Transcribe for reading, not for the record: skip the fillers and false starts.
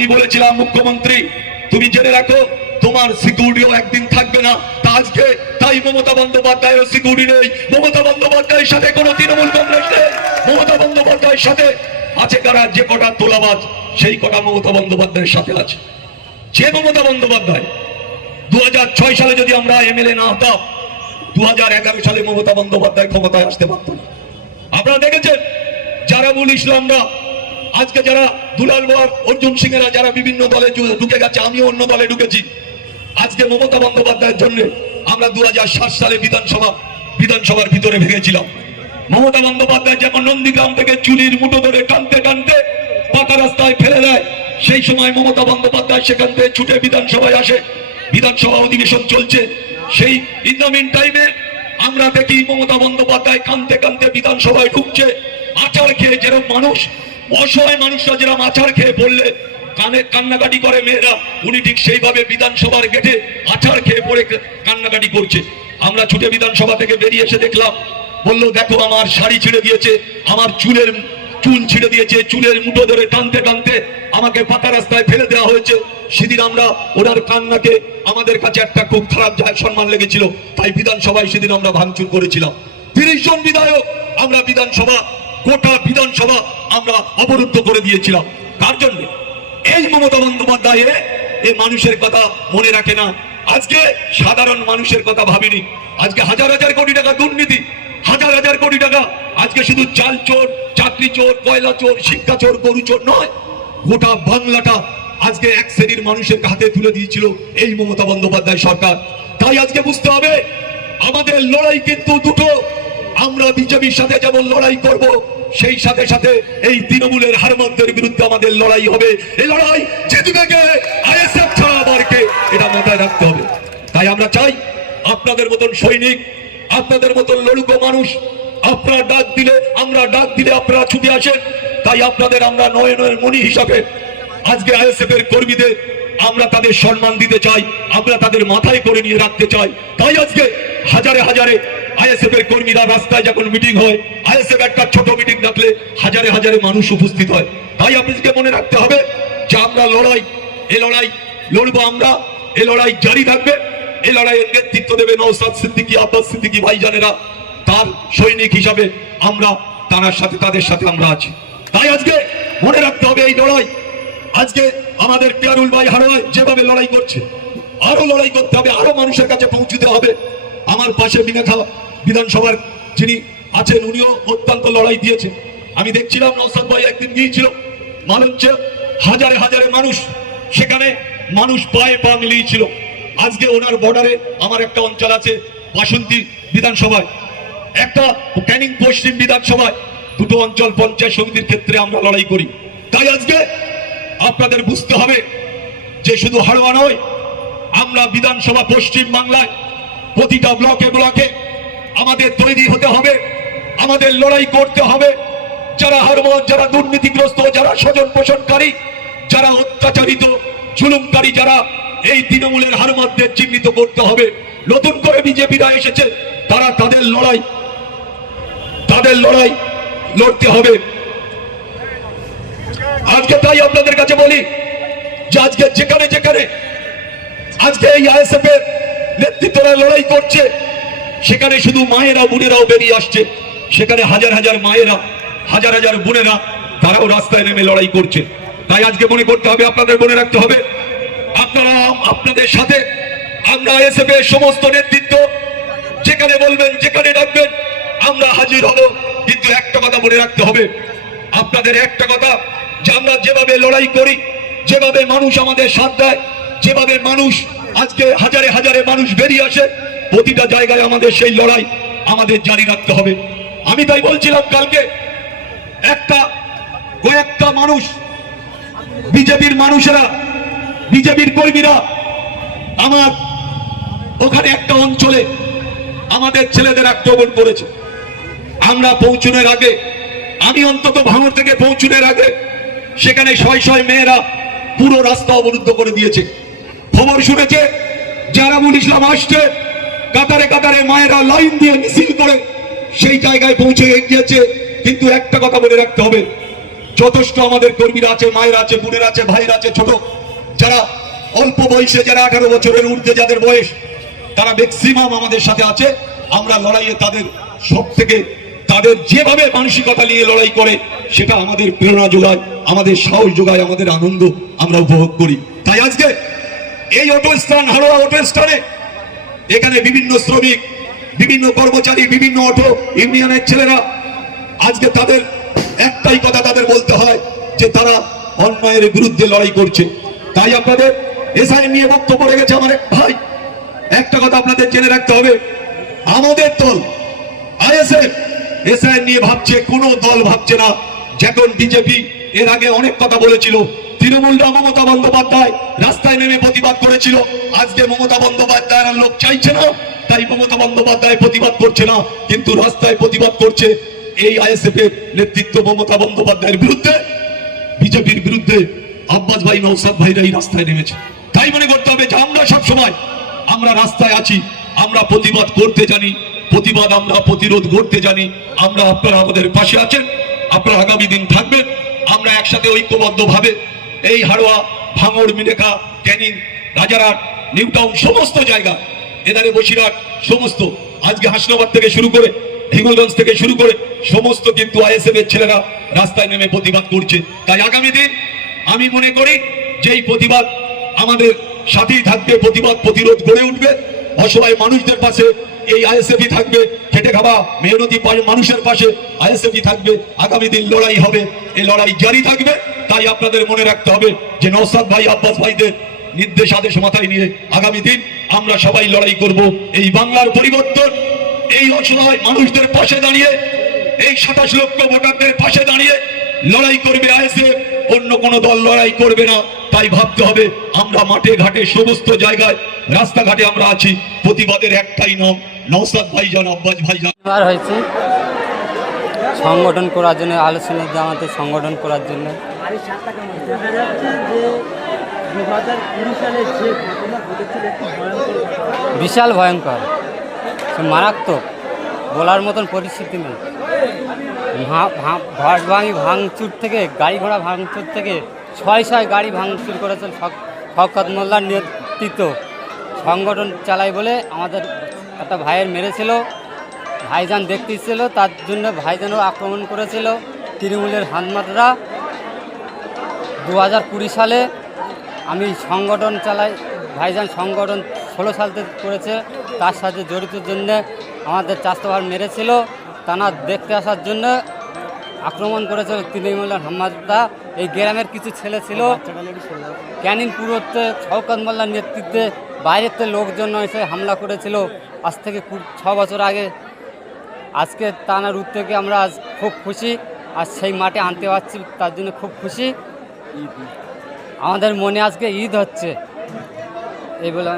আমি বলেছিলাম মুখ্যমন্ত্রী তুমি জেনে রাখো তোমার সিকিউরিটিও একদিন থাকবে না। আজকে তাই মমতা বন্দ্যোপাধ্যায়ের সিকিউরিটি নেই। মমতা বন্দ্যোপাধ্যায়ের সাথে কোনো তৃণমূল কংগ্রেস নেই। মমতা বন্দ্যোপাধ্যায়ের সাথে আছে কারা? যে কটা তোলাবাজ সেই কটা মমতা বন্দ্যোপাধ্যায়ের সাথে আছে। যে মমতা বন্দ্যোপাধ্যায় 2006 সালে যদি আমরা এমএলএ না হতাম, 2011 সালে মমতা বন্দ্যোপাধ্যায় ক্ষমতায় আসতে পারত না। আপনারা দেখেছেন জারাবুল ইসলামরা, আজকে যারা দুলাল বর, অর্জুন সিং এরা যারা বিভিন্ন দলে ঢুকে গেছে, আমিও অন্য দলে ঢুকেছি। আজকে মমতা বন্দ্যোপাধ্যায়ের জন্য আমরা 2007 সালে বিধানসভার ভিতরে ভেঙেছিলাম। মমতা বন্দ্যোপাধ্যায় যেমন নন্দীগ্রাম থেকে চুলির মুঠো ধরে টানতে টানতে পাকা রাস্তায় ফেলে দেয়, সেই সময় মমতা বন্দ্যোপাধ্যায় সেখান থেকে ছুটে বিধানসভায় আসে। বিধানসভা অধিবেশন চলছে, সেই ইন দ্য মিন টাইমে আমরা দেখি মমতা বন্দ্যোপাধ্যায় কানতে কানতে বিধানসভায় ঢুকছে। আচার খেয়ে যেরকম মানুষ, অসহায় মানুষরা যেরকম আচার খেয়ে পড়লে কান্নাকাটি করে মেয়েরা, উনি ঠিক সেইভাবে বিধানসভার গেটে আচার খেয়ে পড়ে কান্নাকাটি করছে। আমরা ছুটে বিধানসভা থেকে বেরিয়ে এসে দেখলাম, বললো দেখো আমার শাড়ি ছিঁড়ে দিয়েছে, আমার চুল ছিঁড়ে দিয়েছে, চুলের মুঠো ধরে টানতে টানতে আমাকে পাকা রাস্তায় ফেলে দেওয়া হয়েছে। সেদিন আমরা ওনার কান্নাকে আমাদের কাছে একটা খুব খারাপ সম্মান লেগেছিল, তাই বিধানসভায় সেদিন আমরা ভাঙচুর করেছিলাম। 30 জন বিধায়ক আমরা গোটা বিধানসভা আমরা অবরুদ্ধ করে দিয়েছিলাম। তার জন্য এই মমতা বন্দ্যোপাধ্যায় এই মানুষের কথা মনে রাখে না। আজকে সাধারণ মানুষের কথা ভাবিনি। আজকে হাজার হাজার কোটি টাকা দুর্নীতি, হাজার হাজার কোটি টাকা। আজকে শুধু চাল চোর, চাকরি চোর, কয়লা চোর, শিক্ষা চোর, গরু চোর নয়, গোটা বাংলাটা আজকে এক শ্রেণীর মানুষের হাতে তুলে দিয়েছিল এই মমতা বন্দ্যোপাধ্যায় সরকার। তাই আজকে বুঝতে হবে আমাদের লড়াই কিন্তু দুটো। আমরা বিজেপির সাথে যেমন লড়াই করব, সেই সাথে সাথে এই তৃণমূলের হারমাতদের বিরুদ্ধে আমাদের লড়াই হবে। এই লড়াই জিতবে কে? আইএসএফ ছাড়া আবার কে? এটা মাথায় রাখতে হবে। তাই আমরা চাই আপনাদের মতন সৈনিক, আপনাদের মতন লড়ুকো মানুষ, আপনারা ডাক দিলে আপনারা ছুটে আসেন। তাই আপনাদের আমরা নয়নের মণি হিসাবে আজকে আইএসএফ এর কর্মীদের আমরা তাদের সম্মান দিতে চাই, আমরা তাদের মাথায় করে নিয়ে রাখতে চাই। তাই আজকে হাজারে হাজারে আইএসএফ এর কর্মীরা রাস্তায় যখন মিটিং হয়, আইএসএফ একটা ছোট মিটিং ডাকলে হাজারে হাজারে মানুষ উপস্থিত হয়। তাই আপনাদেরকে মনে রাখতে হবে যে আমরা এই লড়াই লড়বো, আমরা এই লড়াই জারি থাকবে। এই লড়াইয়ের নেতৃত্ব দেবে নওশাদ সিদ্দিকী, আব্বাস সিদ্দিকী ভাইজানেরা। তার সৈনিক হিসাবে আমরা তাদের সাথে আমরা আছি। তাই আজকে মনে রাখতে হবে এই লড়াই, আজকে আমাদের পিয়ারুল ভাই হারোয় যেভাবে লড়াই করছে, আরো লড়াই করতে হবে, আরো মানুষের কাছে পৌঁছতে হবে। আমার পাশে বিনাখা বিধানসভার যিনি আছেন, উনিও অত্যন্ত লড়াই দিয়েছে। আমি দেখছিলাম নওশাদ ভাই একদিন গিয়েছিল মালঞ্চে, হাজারে হাজারে মানুষ, সেখানে মানুষ পায়ে পা মিলিয়েছিল। আজকে ওনার বর্ডারে আমার একটা অঞ্চল আছে বাসন্তী বিধানসভায়, একটা ক্যানিং পশ্চিম বিধানসভায়, দুটো অঞ্চল পঞ্চায়েত সমিতির ক্ষেত্রে আমরা লড়াই করি। তাই আজকে আপনাদের বুঝতে হবে যে শুধু হাড়োয়া নয়, আমরা বিধানসভা পশ্চিম বাংলায় প্রতিটা ব্লকে ব্লকে আমাদের তৈরি হতে হবে, আমাদের লড়াই করতে হবে। যারা হারমান, যারা দুর্নীতিগ্রস্ত, যারা স্বজন পোষণকারী, যারা অত্যাচারিত জুলুমকারী, যারা এই তৃণমূলের হারমাতদের চিহ্নিত করতে হবে। নতুন করে বিজেপিরা এসেছে, তারা তাদের লড়াই লড়তে হবে। আজকে তাই আপনাদের কাছে বলি যে আজকে যেখানে যেখানে আজকে এই আইএসএফ এর নেতৃত্বরা লড়াই করছে, সেখানে শুধু মায়েরা বোনেরাও বেরিয়ে আসছে। সেখানে হাজার হাজার মায়েরা, হাজার হাজার বোনেরা, তারাও রাস্তায় নেমে লড়াই করছে। তাই আজকে মনে করতে হবে, আপনাদের মনে রাখতে হবে, আপনাদের সাথে আমরা আইএসএফ এর সমস্ত নেতৃত্ব যেখানে বলবেন, যেখানে ডাকবেন, আমরা হাজির হব। কিন্তু একটা কথা মনে রাখতে হবে, আপনাদের একটা কথা, যে আমরা যেভাবে লড়াই করি, যেভাবে মানুষ আমাদের সাথ দেয়, যেভাবে মানুষ আজকে হাজারে হাজারে মানুষ বেরিয়ে আসে, প্রতিটা জায়গায় আমাদের সেই লড়াই আমাদের জারি রাখতে হবে। আমি তাই বলছিলাম কালকে, কয়েকটা মানুষ, বিজেপির মানুষেরা, বিজেপির কর্মীরা আমার ওখানে একটা অঞ্চলে আমাদের ছেলেদের আক্রমণ করেছে। আমরা পৌঁছানোর আগে, আমি অন্তত ভাঙড় থেকে পৌঁছানোর আগে সেখানে শয় শয় মেয়েরা পুরো রাস্তা অবরুদ্ধ করে দিয়েছে। খবর শুনেছে জারাবুল ইসলাম আসছে, কাতারে কাতারে মায়েরা লাইন দিয়ে মিছিল করে সেই জায়গায় পৌঁছে গিয়েছে। কিন্তু একটা কথা মনে রাখতে হবে, যথেষ্ট আমাদের কর্মীরা আছে, মায়েরা আছে, বোনেরা আছে, ভাইরা আছে, ছোট যারা অল্প বয়সে, যারা 18 বছরের ঊর্ধ্বে যাদের বয়স, তারা ম্যাক্সিমাম আমাদের সাথে আছে। আমরা লড়াইয়ে তাদের সব থেকে, তাদের যেভাবে মানসিকতা নিয়ে লড়াই করে সেটা আমাদের প্রেরণা যোগায়, আমাদের সাহস যোগায়, আমাদের আনন্দ আমরা উপভোগ করি। তাই আজকে এই অটো স্ট্যান্ড, হাড়োয়া অটো স্ট্যান্ডে এখানে বিভিন্ন শ্রমিক, বিভিন্ন কর্মচারী, বিভিন্ন অটো ইউনিয়নের ছেলেরা, আজকে তাদের একটাই কথা তাদের বলতে হয় যে তারা অন্যায়ের বিরুদ্ধে লড়াই করছে। তাই আপনাদের এসআই নিয়ে বক্তব্য রেখেছে আমার এক ভাই। একটা কথা আপনাদের জেনে রাখতে হবে, আমাদের দল আইএসএফ এসআই নিয়ে ভাবছে, কোন দল ভাবছে না। যখন বিজেপি এর আগে অনেক কথা বলেছিল, তৃণমূলরা মমতা বন্দ্যোপাধ্যায় রাস্তায় নেমে প্রতিবাদ করেছিল, আজকে মমতা বন্দ্যোপাধ্যায়ের লোক চাইছে না, তাই মমতা বন্দ্যোপাধ্যায় প্রতিবাদ করছে না, কিন্তু রাস্তায় প্রতিবাদ করছে এই আইএসএফ এর নেতৃত্ব মমতা বন্দ্যোপাধ্যায়ের বিরুদ্ধে, বিজেপির বিরুদ্ধে। আব্বাস ভাই, নওশাদ ভাইরা এই রাস্তায় নেমেছে। তাই মনে করতে হবে যে আমরা সব সময় আমরা রাস্তায় আছি, আমরা প্রতিবাদ করতে জানি, প্রতিবাদ আমরা প্রতিরোধ করতে জানি। আমরা, আপনারা আমাদের পাশে আছেন, আপনারা আগামী দিন থাকবেন। আমরা একসাথে ঐক্যবদ্ধভাবে এই হাড়োয়া, ভাঙড়, মিনেখা, ক্যানিং, রাজারহাট, নিউ টাউন, সমস্ত জায়গা, এধারে বসিরহাট, সমস্ত, আজকে হাসনাবাদ থেকে শুরু করে হিঙ্গলগঞ্জ থেকে শুরু করে সমস্ত কিন্তু আইএসএফ এর ছেলেরা রাস্তায় নেমে প্রতিবাদ করছে। তাই আগামী দিন আমি মনে করি যে এই প্রতিবাদ আমাদের সাথেই থাকবে, প্রতিবাদ প্রতিরোধ গড়ে উঠবে। অসহায় মানুষদের পাশে এই আইএসএফই থাকবে, খেটে খাওয়া মেহনতি মানুষের পাশে আইএসএফই থাকবে। আগামী দিন লড়াই হবে, এই লড়াই জারি থাকবে। তাই আপনাদের মনে রাখতে হবে যে নওশাদ ভাই, আব্বাস ভাইদের নির্দেশ আদেশ মাথায় নিয়ে আগামী দিন আমরা সবাই লড়াই করব। এই বাংলার পরিবর্তন, এই অসহায় মানুষদের পাশে দাঁড়িয়ে, এই 27 লক্ষ ভোটারদের পাশে দাঁড়িয়ে লড়াই করবে আইএসএফ, অন্য কোন দল লড়াই করবে না। তাই ভাবতে হবে আমরা মাঠে ঘাটে সমস্ত জায়গায় রাস্তাঘাটে আমরা আছি, প্রতিবাদের একটাই নাম নওশাদ ভাইজান, আব্বাস ভাইজান। হয়েছে সংগঠন করার জন্য, আলোচনা জামাতে সংগঠন করার জন্য। বিশাল ভয়ঙ্কর, মারাত্মক, বলার মতন পরিস্থিতি নেই। ঘর ভাঙচুর থেকে, গাড়ি ঘোড়া ভাঙচুর থেকে 6 গাড়ি ভাঙচুর করেছে শওকত মোল্লার নেতৃত্ব। সংগঠন চালাই বলে আমাদের একটা ভাইয়ের মেরেছিল, ভাইজান দেখতে এসেছিল, তার জন্য ভাইজানও আক্রমণ করেছিল তৃণমূলের হাতমাতরা। 2020 সালে আমি সংগঠন চালাই, ভাইজান সংগঠন 16 সাল থেকে করেছে, তার সাথে জড়িত জন্য আমাদের চাষবাস মেরেছিল। টানা দেখতে আসার জন্য আক্রমণ করেছিল তৃণমূলের হাতমাতরা। এই গ্রামের কিছু ছেলে ছিল, ক্যানিং পুরোতে শওকত মোল্লার নেতৃত্বে বাইরের থেকে লোকজন এসে হামলা করেছিল আজ থেকে 6 বছর আগে। আজকে টানা রুট থেকে আমরা আজ খুব খুশি, আর সেই মাঠে আনতে পারছি, তার জন্য খুব খুশি। আমাদের মনে আজকে ঈদ হচ্ছে, এই বলে